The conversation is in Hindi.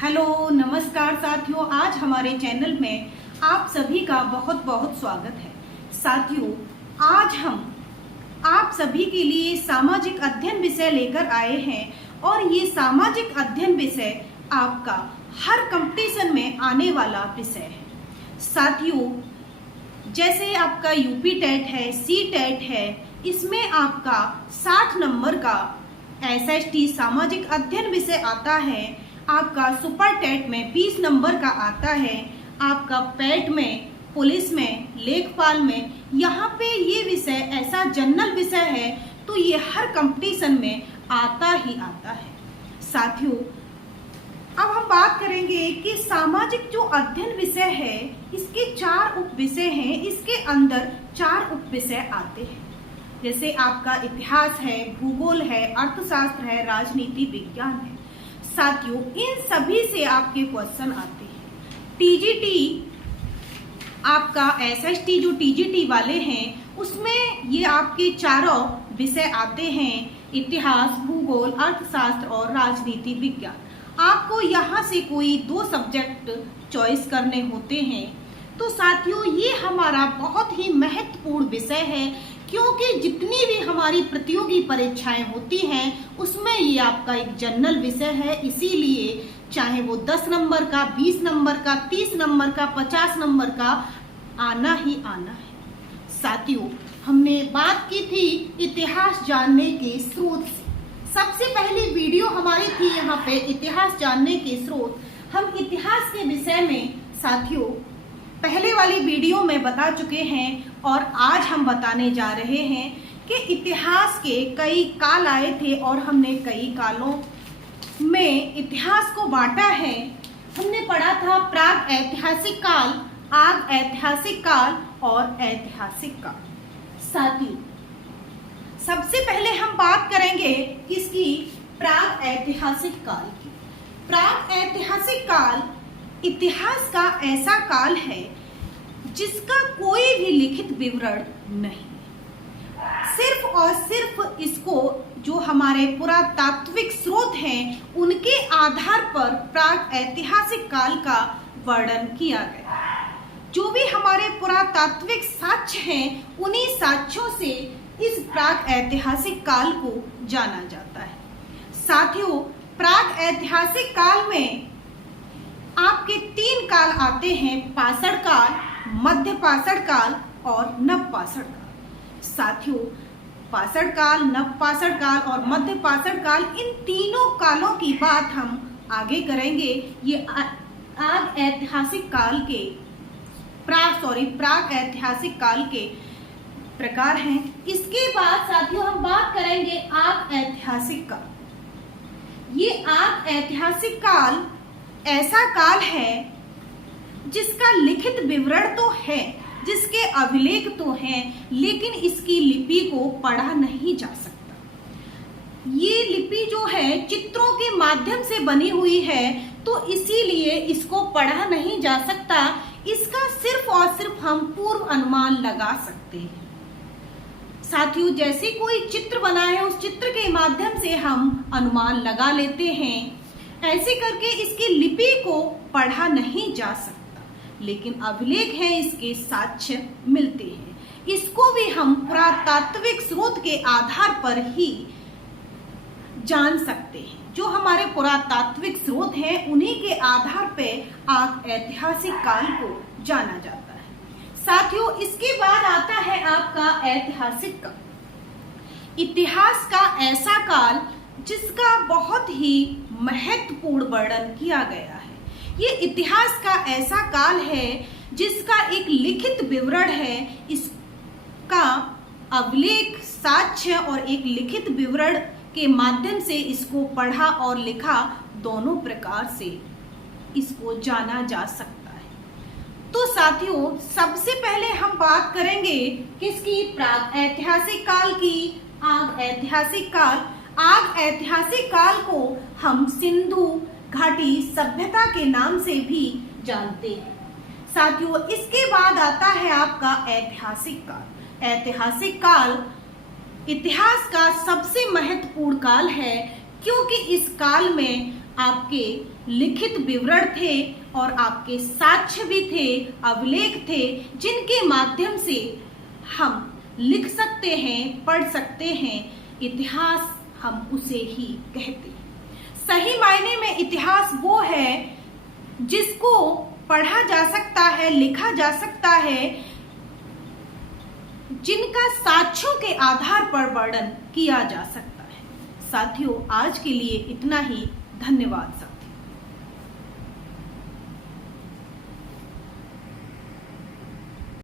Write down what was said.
हेलो नमस्कार साथियों, आज हमारे चैनल में आप सभी का बहुत बहुत स्वागत है। साथियों, आज हम आप सभी के लिए सामाजिक अध्ययन विषय लेकर आए हैं और ये सामाजिक अध्ययन विषय आपका हर कंपटीशन में आने वाला विषय है। साथियों, जैसे आपका यूपी टेट है, सी टेट है, इसमें आपका 60 नंबर का एसएसटी सामाजिक अध्ययन विषय आता है। आपका सुपर टेट में 20 नंबर का आता है। आपका पैट में, पुलिस में, लेखपाल में, यहाँ पे ये विषय ऐसा जनरल विषय है तो ये हर कंपटीशन में आता ही आता है। साथियों, अब हम बात करेंगे कि सामाजिक जो अध्ययन विषय है इसके 4 उप विषय हैं। इसके अंदर 4 उप विषय आते हैं, जैसे आपका इतिहास है, भूगोल है, अर्थशास्त्र है, राजनीति विज्ञान है। साथियों, इन सभी से आपके क्वेश्चन आते हैं। टीजीटी आपका एसएसटी जो टीजीटी वाले हैं उसमें ये आपके चारों विषय आते हैं, इतिहास, भूगोल, अर्थशास्त्र और राजनीति विज्ञान। आपको यहाँ से कोई 2 सब्जेक्ट चॉइस करने होते हैं। तो साथियों, ये हमारा बहुत ही महत्वपूर्ण विषय है, क्योंकि जितनी भी हमारी प्रतियोगी परीक्षाएं होती हैं उसमें ये आपका एक जनरल विषय है। इसीलिए चाहे वो 10 नंबर का, 20 नंबर का, 30 नंबर का, 50 नंबर का आना ही आना है। साथियों, हमने बात की थी इतिहास जानने के स्रोत से। सबसे पहली वीडियो हमारी थी यहाँ पे इतिहास जानने के स्रोत। हम इतिहास के विषय में साथियों पहले वाली वीडियो में बता चुके हैं और आज हम बताने जा रहे हैं कि इतिहास के कई काल आए थे और हमने कई कालों में इतिहास को बांटा है। हमने पढ़ा था प्राग ऐतिहासिक काल, आग ऐतिहासिक काल और ऐतिहासिक काल। साथियों, सबसे पहले हम बात करेंगे इसकी प्राग ऐतिहासिक काल की। प्राग ऐतिहासिक काल इतिहास का ऐसा काल है जिसका कोई भी लिखित विवरण नहीं, सिर्फ और सिर्फ इसको जो हमारे पुरातात्विक स्रोत हैं उनके आधार पर प्राग ऐतिहासिक काल का वर्णन किया गया। जो भी हमारे पुरातात्विक साक्ष्य हैं उन्हीं साक्ष्यों से इस प्राग ऐतिहासिक काल को जाना जाता है। साथियों, प्राग ऐतिहासिक काल में आपके 3 काल आते हैं, पाषाण काल, मध्य पाषाण काल और नव पाषाण काल। साथियों, पाषाण काल, नव पाषाण काल और मध्य पाषाण काल, इन तीनों कालों की बात हम आगे करेंगे। ये आग ऐतिहासिक काल के प्राग ऐतिहासिक काल के प्रकार हैं। इसके बाद साथियों हम बात करेंगे आग ऐतिहासिक काल। ये आग ऐतिहासिक काल ऐसा काल है जिसका लिखित विवरण तो है, जिसके अभिलेख तो हैं, लेकिन इसकी लिपि को पढ़ा नहीं जा सकता। ये लिपि जो है चित्रों के माध्यम से बनी हुई है, तो इसीलिए इसको पढ़ा नहीं जा सकता। इसका सिर्फ और सिर्फ हम पूर्व अनुमान लगा सकते हैं। साथियों, जैसे कोई चित्र बना है उस चित्र के माध्यम से हम अनुमान लगा लेते हैं। ऐसे करके इसकी लिपि को पढ़ा नहीं जा सकता, लेकिन अभिलेख हैं, इसके साक्ष्य मिलते हैं। इसको भी हम पुरातात्विक स्रोत के आधार पर ही जान सकते हैं। जो हमारे पुरातात्विक स्रोत हैं उन्हीं के आधार पर आग ऐतिहासिक काल को जाना जाता है। साथियों, इसके बाद आता है आपका ऐतिहासिक काल। इतिहास का ऐसा काल जिसका बहुत ही महत्वपूर्ण वर्णन किया गया है। ये इतिहास का ऐसा काल है जिसका एक लिखित विवरण है। इसका अभिलेख, साक्ष्य और एक लिखित विवरण के माध्यम से इसको पढ़ा और लिखा, दोनों प्रकार से इसको जाना जा सकता है। तो साथियों, सबसे पहले हम बात करेंगे किसकी? प्राग ऐतिहासिक काल की। आग ऐतिहासिक काल। आग ऐतिहासिक काल को हम सिंधु घाटी सभ्यता के नाम से भी जानते हैं। साथियों, इसके बाद आता है आपका ऐतिहासिक काल। ऐतिहासिक काल इतिहास का सबसे महत्वपूर्ण काल है, क्योंकि इस काल में आपके लिखित विवरण थे और आपके साक्ष्य भी थे, अभिलेख थे, जिनके माध्यम से हम लिख सकते हैं, पढ़ सकते हैं। इतिहास हम उसे ही कहते हैं। सही मायने में इतिहास वो है जिसको पढ़ा जा सकता है, लिखा जा सकता है, जिनका साक्ष्यों के आधार पर वर्णन किया जा सकता है। साथियों, आज के लिए इतना ही। धन्यवाद।